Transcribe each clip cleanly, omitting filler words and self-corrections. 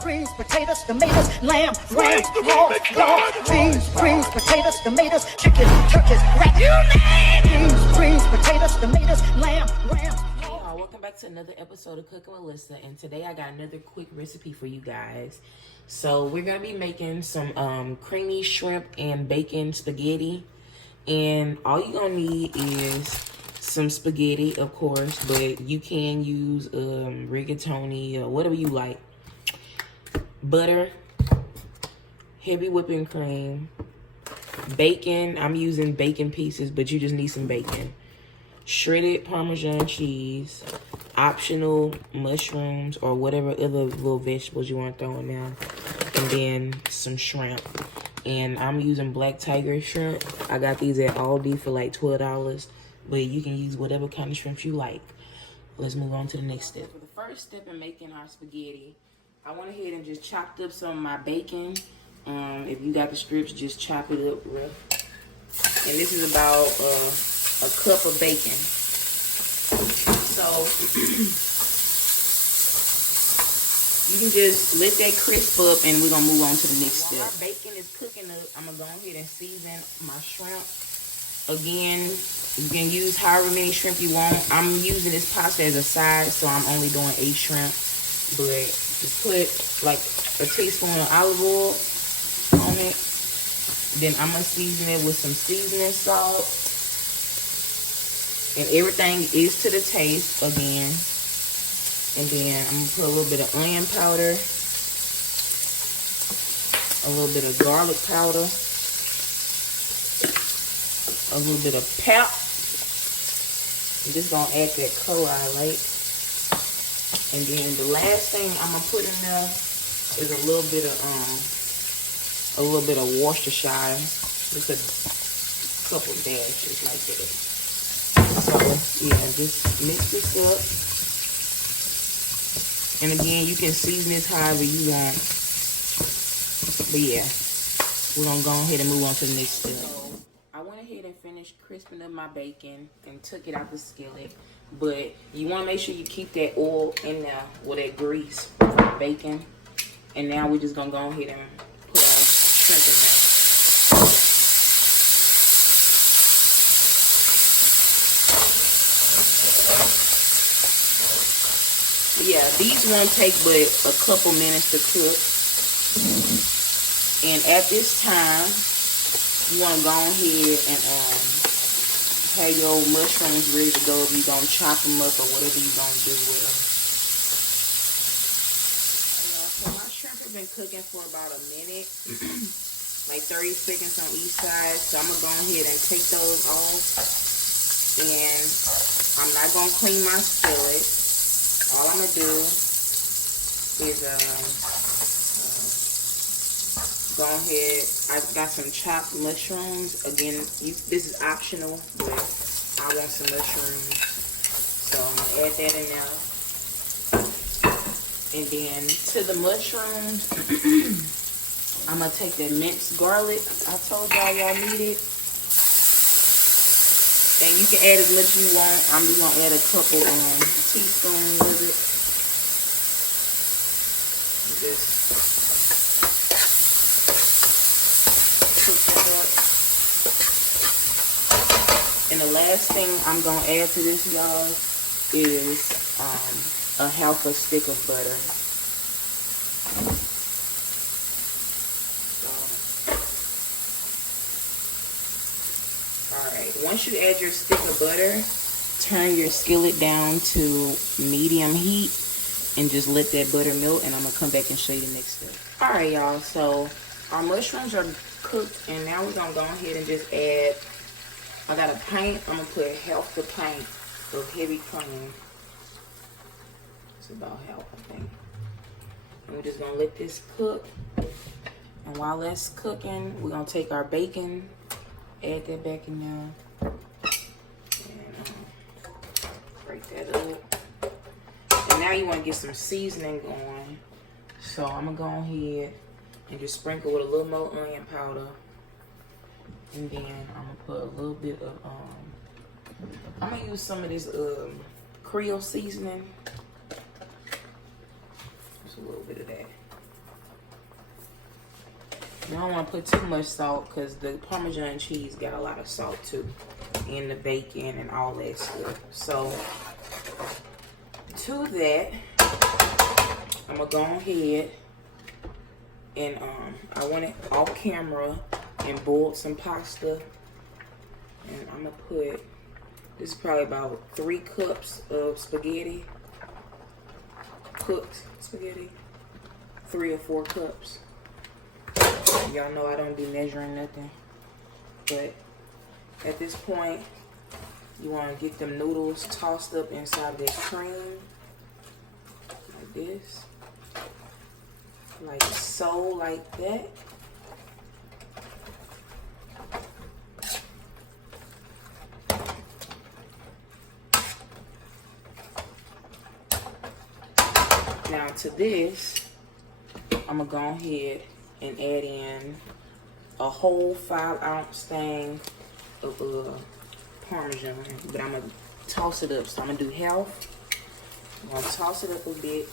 greens, potatoes, tomatoes, lamb, ram, hog, dog, beans, greens, potatoes, tomatoes, chicken, turkeys, rat, beans, greens, potatoes, tomatoes, lamb, ram. Hey y'all, welcome back to another episode of Cooking with Lyssa, and today I got another quick recipe for you guys. So we're gonna be making some creamy shrimp and bacon spaghetti, and all you're gonna need is some spaghetti, of course, but you can use rigatoni or whatever you like. Butter, heavy whipping cream, bacon. I'm using bacon pieces, but you just need some bacon. Shredded Parmesan cheese, optional mushrooms or whatever other little vegetables you want to throw in there, and then some shrimp. And I'm using black tiger shrimp. I got these at Aldi for like $12, but you can use whatever kind of shrimp you like. Let's move on to the next step. For the first step in making our spaghetti, I went ahead and just chopped up some of my bacon. If you got the strips, just chop it up rough. And this is about a cup of bacon. So you can just let that crisp up, and we're gonna move on to the next step. While our bacon is cooking up, I'm gonna go ahead and season my shrimp. Again, you can use however many shrimp you want. I'm using this pasta as a side, so I'm only doing 8 shrimp. But just put like a teaspoon of olive oil on it. Then I'm gonna season it with some seasoning salt. And everything is to the taste again. And then I'm gonna put a little bit of onion powder, a little bit of garlic powder, a little bit of pep. I'm just gonna add that color I like. And then the last thing I'm gonna put in there is a little bit of Worcestershire, just a couple dashes like that. So yeah, just mix this up. And again, you can season this however you want. But yeah, we're gonna go ahead and move on to the next step. So I went ahead and finished crisping up my bacon and took it out the skillet. But you want to make sure you keep that oil in there with that grease from the bacon. And now we're just going to go ahead and put our shrimp in there. But yeah, these won't take but a couple minutes to cook. And at this time, you want to go ahead and have your mushrooms ready to go if you're going to chop them up or whatever you're going to do with them. So my shrimp have been cooking for about a minute, like 30 seconds on each side. So I'm going to go ahead and take those off. And I'm not going to clean my skillet. All I'm going to do is go ahead. I got some chopped mushrooms. Again, this is optional, but I want some mushrooms. So I'm going to add that in there. And then to the mushrooms, I'm going to take that minced garlic I told y'all needed. And you can add as much as you want. I'm just going to add a couple teaspoons of it. Just and the last thing I'm going to add to this, y'all, is a half a stick of butter. Alright, once you add your stick of butter, turn your skillet down to medium heat and just let that butter melt, and I'm going to come back and show you the next step. Alright, y'all, so our mushrooms are cooked, and now we're going to go ahead and just add, I got a pint. I'm going to put half the pint of heavy cream. It's about half, I think. And we're just going to let this cook. And while that's cooking, we're going to take our bacon, add that back in there, and break that up. And now you want to get some seasoning going. So I'm going to go ahead and just sprinkle with a little more onion powder. And then I'm gonna put a little bit of I'm gonna use some of this Creole seasoning. Just a little bit of that. You don't want to put too much salt because the Parmesan cheese got a lot of salt too. And the bacon and all that stuff. So, to that, I'm going to go ahead and I went off camera and boiled some pasta. And I'm going to put, this is probably about 3 cups of spaghetti. Cooked spaghetti. 3 or 4 cups. Y'all know I don't be measuring nothing. But at this point, you want to get them noodles tossed up inside this cream. Like this. Like so, like that. Now to this, I'm going to go ahead and add in a whole 5-ounce thing of Parmesan. But I'm going to toss it up. So I'm going to do half. I'm going to toss it up a bit.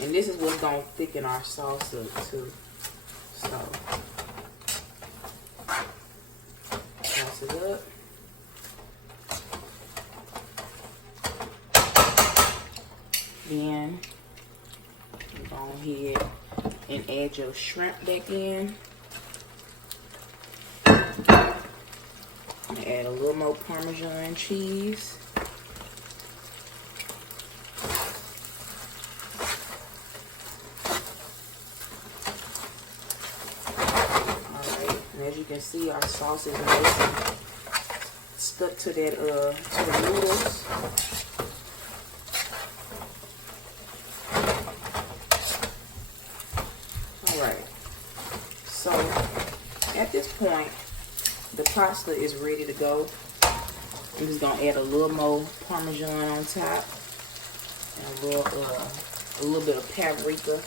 And this is what's going to thicken our sauce up too. So, toss it up. Then, go ahead and add your shrimp back in. And add a little more Parmesan cheese. Alright, and as you can see, our sauce is nice and stuck to that to the noodles. Alright, so at this point, the pasta is ready to go. I'm just gonna add a little more Parmesan on top and a little bit of paprika,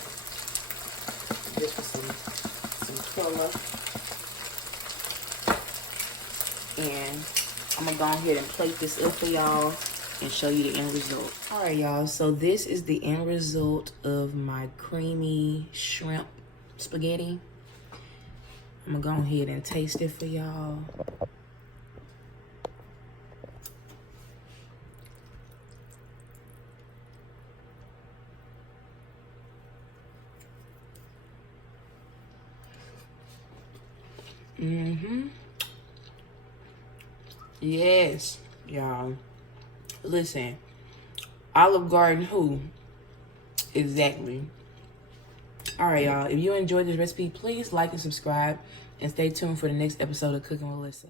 just for some color. And I'm gonna go ahead and plate this up for y'all and show you the end result. All right, y'all. So this is the end result of my creamy shrimp spaghetti. I'm gonna go ahead and taste it for y'all. Yes, y'all. Listen, Olive Garden who? Exactly. All right, y'all. If you enjoyed this recipe, please like and subscribe. And stay tuned for the next episode of Cooking with Lyssa.